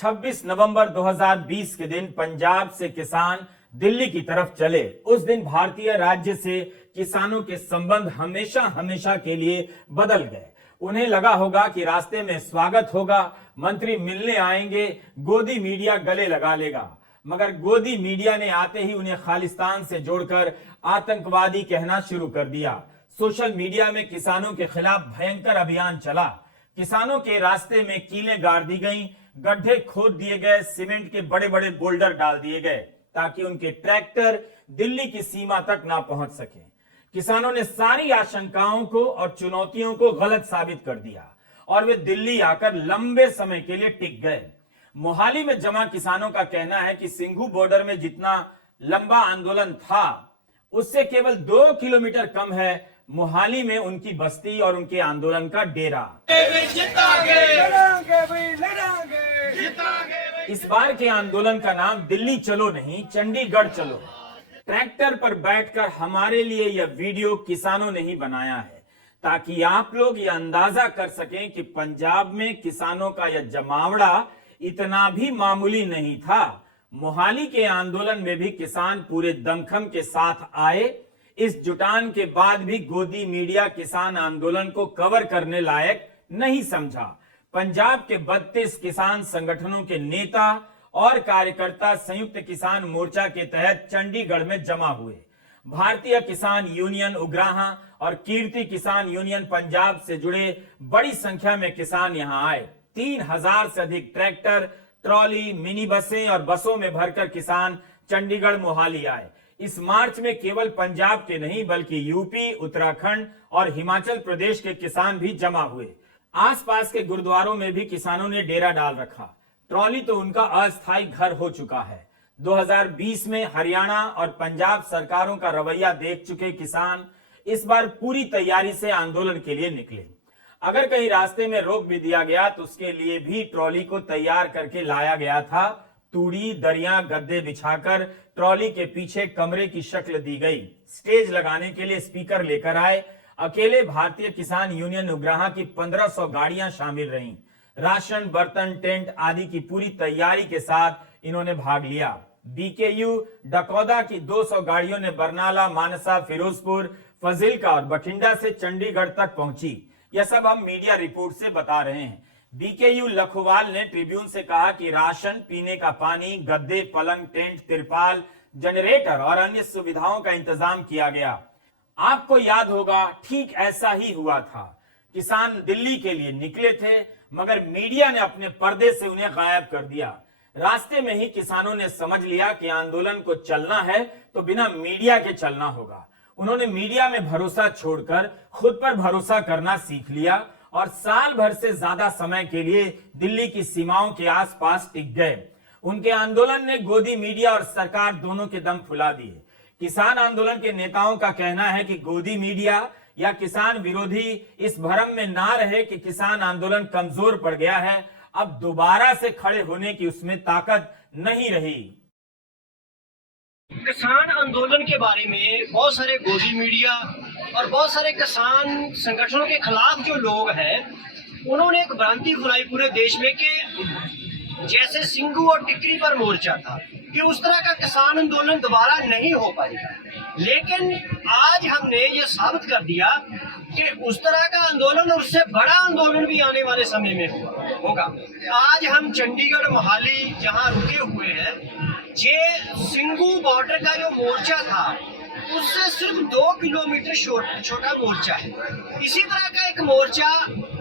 26 नवंबर 2020 के दिन पंजाब से किसान दिल्ली की तरफ चले। उस दिन भारतीय राज्य से किसानों के संबंध हमेशा हमेशा के लिए बदल गए। उन्हें लगा होगा कि रास्ते में स्वागत होगा, मंत्री मिलने आएंगे, गोदी मीडिया गले लगा लेगा, मगर गोदी मीडिया ने आते ही उन्हें खालिस्तान से जोड़कर आतंकवादी कहना शुरू कर दिया। सोशल मीडिया में किसानों के खिलाफ भयंकर अभियान चला। किसानों के रास्ते में कीलें गाड़ दी गईं, गड्ढे खोद दिए गए, सीमेंट के बड़े बड़े बोल्डर डाल दिए गए ताकि उनके ट्रैक्टर दिल्ली की सीमा तक ना पहुंच सके। किसानों ने सारी आशंकाओं को और चुनौतियों को गलत साबित कर दिया और वे दिल्ली आकर लंबे समय के लिए टिक गए। मोहाली में जमा किसानों का कहना है कि सिंघू बॉर्डर में जितना लंबा आंदोलन था उससे केवल 2 किलोमीटर कम है मोहाली में उनकी बस्ती और उनके आंदोलन का डेरा। इस बार के आंदोलन का नाम दिल्ली चलो नहीं, चंडीगढ़ चलो। ट्रैक्टर पर बैठकर हमारे लिए यह वीडियो किसानों ने ही बनाया है ताकि आप लोग यह अंदाजा कर सकें कि पंजाब में किसानों का यह जमावड़ा इतना भी मामूली नहीं था। मोहाली के आंदोलन में भी किसान पूरे दमखम के साथ आए। इस जुटान के बाद भी गोदी मीडिया किसान आंदोलन को कवर करने लायक नहीं समझा। पंजाब के 32 किसान संगठनों के नेता और कार्यकर्ता संयुक्त किसान मोर्चा के तहत चंडीगढ़ में जमा हुए। भारतीय किसान यूनियन उग्राहा और कीर्ति किसान यूनियन पंजाब से जुड़े बड़ी संख्या में किसान यहां आए। 3000 से अधिक ट्रैक्टर, ट्रॉली, मिनी बसें और बसों में भरकर किसान चंडीगढ़ मोहाली आए। इस मार्च में केवल पंजाब के नहीं बल्कि यूपी, उत्तराखंड और हिमाचल प्रदेश के किसान भी जमा हुए। आसपास के गुरुद्वारों में भी किसानों ने डेरा डाल रखा। ट्रॉली तो उनका अस्थायी घर हो चुका है। 2020 में हरियाणा और पंजाब सरकारों का रवैया देख चुके किसान इस बार पूरी तैयारी से आंदोलन के लिए निकले। अगर कहीं रास्ते में रोक भी दिया गया तो उसके लिए भी ट्रॉली को तैयार करके लाया गया था। तूड़ी, दरिया, गद्दे बिछाकर ट्रॉली के पीछे कमरे की शक्ल दी गई। स्टेज लगाने के लिए स्पीकर लेकर आए। अकेले भारतीय किसान यूनियन उग्राहा की 1500 गाड़ियां शामिल रहीं। राशन, बर्तन, टेंट आदि की पूरी तैयारी के साथ इन्होंने भाग लिया। बीकेयू डकौदा की 200 गाड़ियों ने बरनाला, मानसा, फिरोजपुर, फजीलका और बठिंडा से चंडीगढ़ तक पहुंची। यह सब हम मीडिया रिपोर्ट से बता रहे हैं। बीकेयू लखवाल ने ट्रिब्यून से कहा कि राशन, पीने का पानी, गद्दे, पलंग, टेंट, तिरपाल, जनरेटर और अन्य सुविधाओं का इंतजाम किया गया। आपको याद होगा ठीक ऐसा ही हुआ था। किसान दिल्ली के लिए निकले थे मगर मीडिया ने अपने पर्दे से उन्हें गायब कर दिया। रास्ते में ही किसानों ने समझ लिया कि आंदोलन को चलना है तो बिना मीडिया के चलना होगा। उन्होंने मीडिया में भरोसा छोड़कर खुद पर भरोसा करना सीख लिया और साल भर से ज्यादा समय के लिए दिल्ली की सीमाओं के आसपास टिक गए। उनके आंदोलन ने गोदी मीडिया और सरकार दोनों के दम फुला दिए। किसान आंदोलन के नेताओं का कहना है कि गोदी मीडिया या किसान विरोधी इस भ्रम में ना रहे कि किसान आंदोलन कमजोर पड़ गया है। अब दोबारा से खड़े होने की उसमें ताकत नहीं रही। किसान आंदोलन के बारे में बहुत सारे गोदी मीडिया और बहुत सारे किसान संगठनों के खिलाफ जो लोग हैं उन्होंने एक भ्रांति फैलाई पूरे देश में कि जैसे सिंघू और टिकरी पर मोर्चा था कि उस तरह का किसान आंदोलन दोबारा नहीं हो पाएगा। लेकिन आज हमने ये साबित कर दिया कि उस तरह का आंदोलन और उससे बड़ा आंदोलन भी आने वाले समय में होगा। आज हम चंडीगढ़ मोहाली जहां रुके हुए हैं, ये सिंघू बॉर्डर का जो मोर्चा था उससे सिर्फ 2 किलोमीटर छोटा मोर्चा है। इसी तरह का एक मोर्चा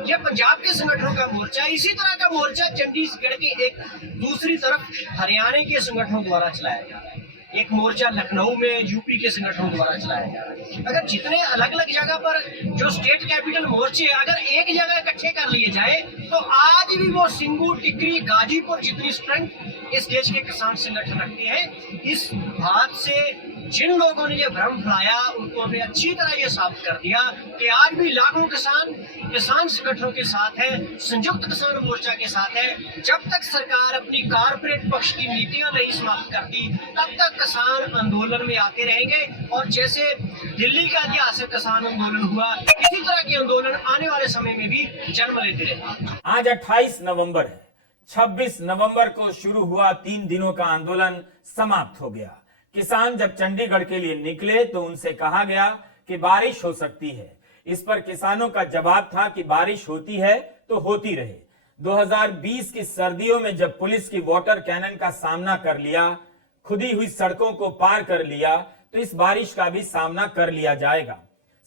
ये पंजाब के संगठनों का मोर्चा, इसी तरह का मोर्चा चंडीगढ़ की एक दूसरी तरफ हरियाणा के संगठनों द्वारा चलाया जा रहा है। एक मोर्चा लखनऊ में यूपी के संगठनों द्वारा चलाया जा रहा है। अगर जितने अलग अलग जगह पर जो स्टेट कैपिटल मोर्चे अगर एक जगह इकट्ठे कर लिए जाए तो आज भी वो सिंघू, टिकरी, गाजीपुर जितनी स्ट्रेंथ इस देश के किसान संगठन रखते हैं। इस बात से जिन लोगों ने ये भ्रम फैलाया उनको हमने अच्छी तरह ये साबित कर दिया कि आज भी लाखों किसान संगठनों के साथ है, संयुक्त किसान मोर्चा के साथ है। जब तक सरकार अपनी कारपोरेट पक्ष की नीतियां नहीं समाप्त करती तब तक किसान आंदोलन में आते रहेंगे। और जैसे दिल्ली का ऐतिहासिक किसान आंदोलन हुआ, इसी तरह के आंदोलन आने वाले समय में भी जन्म लेते रहेंगे। आज 28 नवंबर है। 26 नवंबर को शुरू हुआ 3 दिनों का आंदोलन समाप्त हो गया। किसान जब चंडीगढ़ के लिए निकले तो उनसे कहा गया कि बारिश हो सकती है। इस पर किसानों का जवाब था कि बारिश होती है तो होती रहे। 2020 की सर्दियों में जब पुलिस की वाटर कैनन का सामना कर लिया, खुदी हुई सड़कों को पार कर लिया, तो इस बारिश का भी सामना कर लिया जाएगा।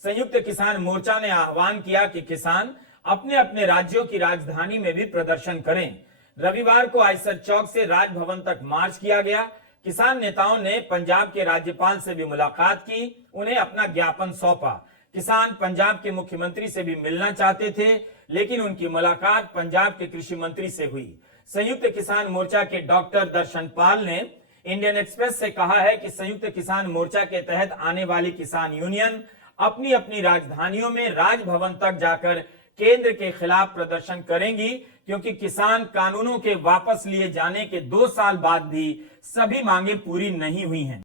संयुक्त किसान मोर्चा ने आह्वान किया कि किसान अपने अपने राज्यों की राजधानी में भी प्रदर्शन करें। रविवार को आयसर चौक से राजभवन तक मार्च किया गया। किसान नेताओं ने पंजाब के राज्यपाल से भी मुलाकात की, उन्हें अपना ज्ञापन सौंपा। किसान पंजाब के मुख्यमंत्री से भी मिलना चाहते थे, लेकिन उनकी मुलाकात पंजाब के कृषि मंत्री से हुई। संयुक्त किसान मोर्चा के डॉक्टर दर्शन पाल ने इंडियन एक्सप्रेस से कहा है कि संयुक्त किसान मोर्चा के तहत आने वाली किसान यूनियन अपनी अपनी राजधानियों में राजभवन तक जाकर केंद्र के खिलाफ प्रदर्शन करेंगी, क्योंकि किसान कानूनों के वापस लिए जाने के 2 साल बाद भी सभी मांगे पूरी नहीं हुई हैं।